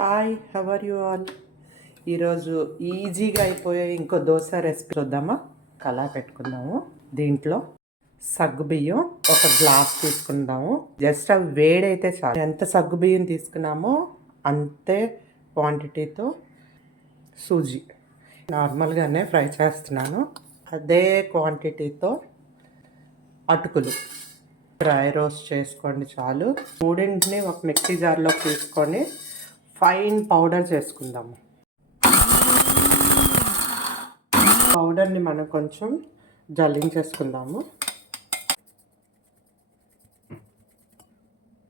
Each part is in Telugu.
Hi, how are you all? ఈరోజు ఈజీగా అయిపోయే ఇంకో దోశ రెసిపీ చూద్దామా? కళా పెట్టుకుందాము. దీంట్లో సగ్గుబియ్యం ఒక గ్లాస్ తీసుకుందాము. జస్ట్ అవి వేడైతే చాలు. ఎంత సగ్గుబియ్యం తీసుకున్నామో అంతే క్వాంటిటీతో సూజీ నార్మల్గానే ఫ్రై చేస్తున్నాను. అదే క్వాంటిటీతో అటుకులు డ్రై రోస్ట్ చేసుకోండి చాలు. మూడింటిని ఒక మిక్సీ జార్లో తీసుకొని ఫైన్ పౌడర్ చేసుకుందాము. పౌడర్ని మనం కొంచెం జల్లించేసుకుందాము.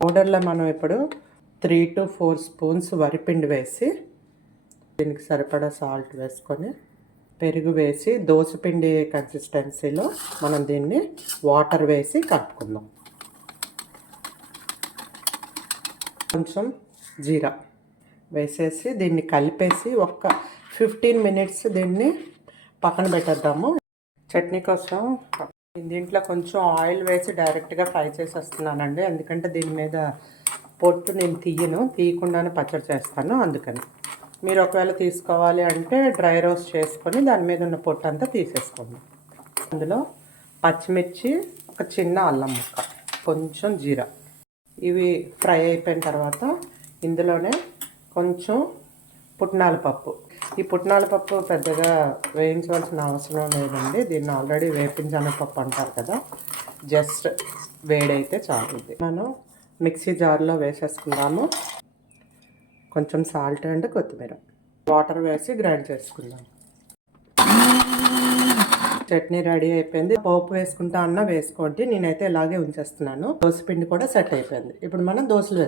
పౌడర్లో మనం ఇప్పుడు 3 to 4 స్పూన్స్ వరిపిండి వేసి దీనికి సరిపడా సాల్ట్ వేసుకొని పెరుగు వేసి దోసపిండి కన్సిస్టెన్సీలో మనం దీన్ని వాటర్ వేసి కలుపుకుందాం. కొంచెం జీరా వేసేసి దీన్ని కలిపేసి ఒక 15 minutes దీన్ని పక్కన పెట్టేద్దాము. చట్నీ కోసం దీంట్లో కొంచెం ఆయిల్ వేసి డైరెక్ట్గా ఫ్రై చేసేస్తున్నానండి, ఎందుకంటే దీని మీద పొట్టు నేను తీయకుండానే పచ్చడి చేస్తాను. అందుకని మీరు ఒకవేళ తీసుకోవాలి అంటే డ్రై రోస్ట్ చేసుకొని దాని మీద ఉన్న పొట్టు అంతా తీసేసుకోండి. అందులో పచ్చిమిర్చి, ఒక చిన్న అల్లం ముక్క, కొంచెం జీరా, ఇవి ఫ్రై అయిపోయిన తర్వాత ఇందులోనే కొంచెం పుట్నాల పప్పు. ఈ పుట్నాల పప్పు పెద్దగా వేయించవలసిన అవసరం లేదండి, దీన్ని ఆల్రెడీ వేపించిన పప్పు అంటారు కదా, జస్ట్ వేడైతే చాలు. మనం మిక్సీ జార్లో వేసేసుకుందాము. కొంచెం సాల్ట్ అండ్ కొత్తిమీర, వాటర్ వేసి గ్రైండ్ చేసుకుందాం. చట్నీ రెడీ అయిపోయింది. పోపు వేసుకుంటా అన్నా వేసుకోండి, నేనైతే ఇలాగే ఉంచేస్తున్నాను. దోసపిండి కూడా సెట్ అయిపోయింది. ఇప్పుడు మనం దోశలు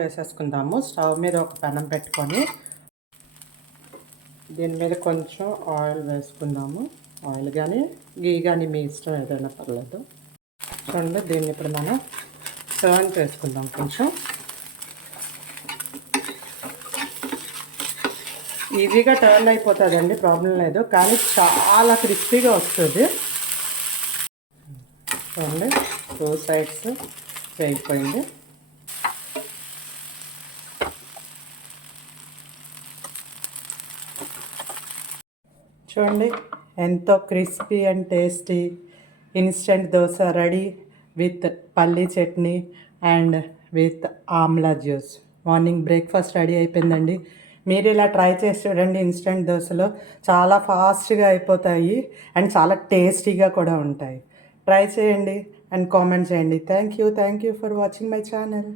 వేసేసుకుందాము. స్టవ్ మీద ఒక పెనం పెట్టుకొని దీని మీద కొంచెం ఆయిల్ వేసుకుందాము. ఆయిల్ కానీ గీ కానీ మీ ఇష్టం, ఏదైనా పర్లేదు. చూడండి, దీన్ని ఇప్పుడు మనం టర్న్ చేసుకుందాం. కొంచెం ఈజీగా టర్న్ అయిపోతుందండి, ప్రాబ్లం లేదు, కానీ చాలా క్రిస్పీగా వస్తుంది. చూడండి, 2 sides వేగిపోయింది. చూడండి, ఎంతో crispy and tasty instant dosa ready with palli chutney and with amla juice. Morning breakfast ready అయిపోయిందండి. మీరు ఇలా ట్రై చేసి చూడండి. ఇన్స్టెంట్ దోశలు చాలా ఫాస్ట్గా అయిపోతాయి అండ్ చాలా టేస్టీగా కూడా ఉంటాయి. ట్రై చేయండి అండ్ కామెంట్ చేయండి. Thank you for watching my channel.